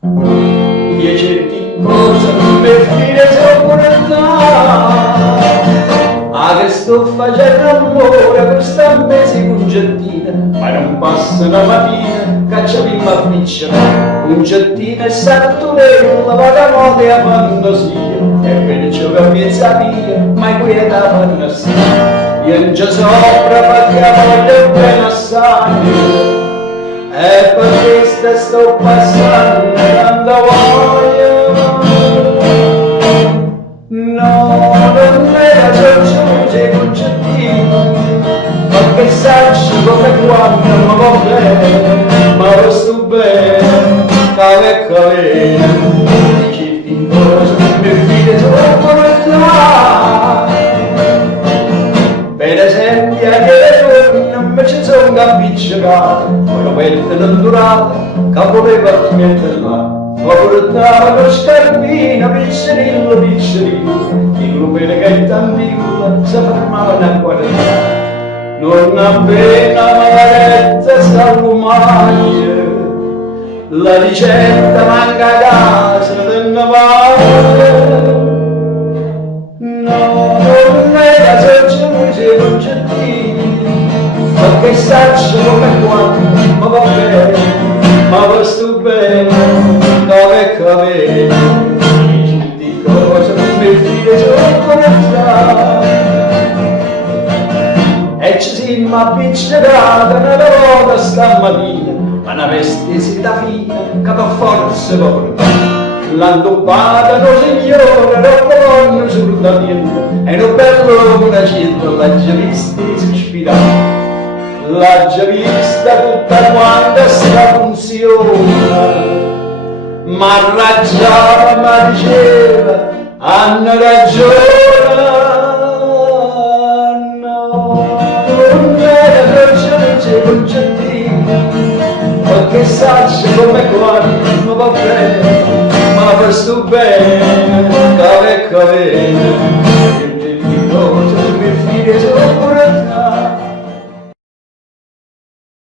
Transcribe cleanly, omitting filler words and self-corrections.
10 cosa per fine sopportare. Ah, che sto facendo amore questa mese congettina, ma non passa una mattina, caccia prima a piccia, congettina e sartorella, vada moda e a fantasia, e per ciò che piazza via, mai quieta fantasia. Io già sopra perché voglio bene assai, e per questo sto passando tanta voglia. No, non era Giorgio concettino, ma che sacci come quando mi va bene, ma lo sto bene, cave e cave, certi cose mi fide troppo lontano. Per esempio, ieri non mi ci sono appiccicato, poi la pelle non durata, che voleva smetterla. Ma portava lo scarpino, piccerino, piccerino, il lupere che è tanticola, si fermava a guardare. Non appena Margaretta s'allumaglia, la ricetta manca a casa del Navale. No, non era Giorgio concettino, ma che saccio come quando, ma va bene, ma va sto bene. Cave cave, di cosa non mi fide sopportare. E ci siamo appicciati nella volta stamattina, ma una vestita fina che per forza va portare. L'andoppata, no signore, non colonna sul tagliendo, e non bello una cifra, l'ha già vista sospirare. L'ha già vista tutta quanta sta funziona, ma raggiava, ma diceva, hanno ragione. No, non era ragione concettino, ma che saccia come quando, ma va bene, ma per sto bene, cave cave, che di cosa mi fide sopra.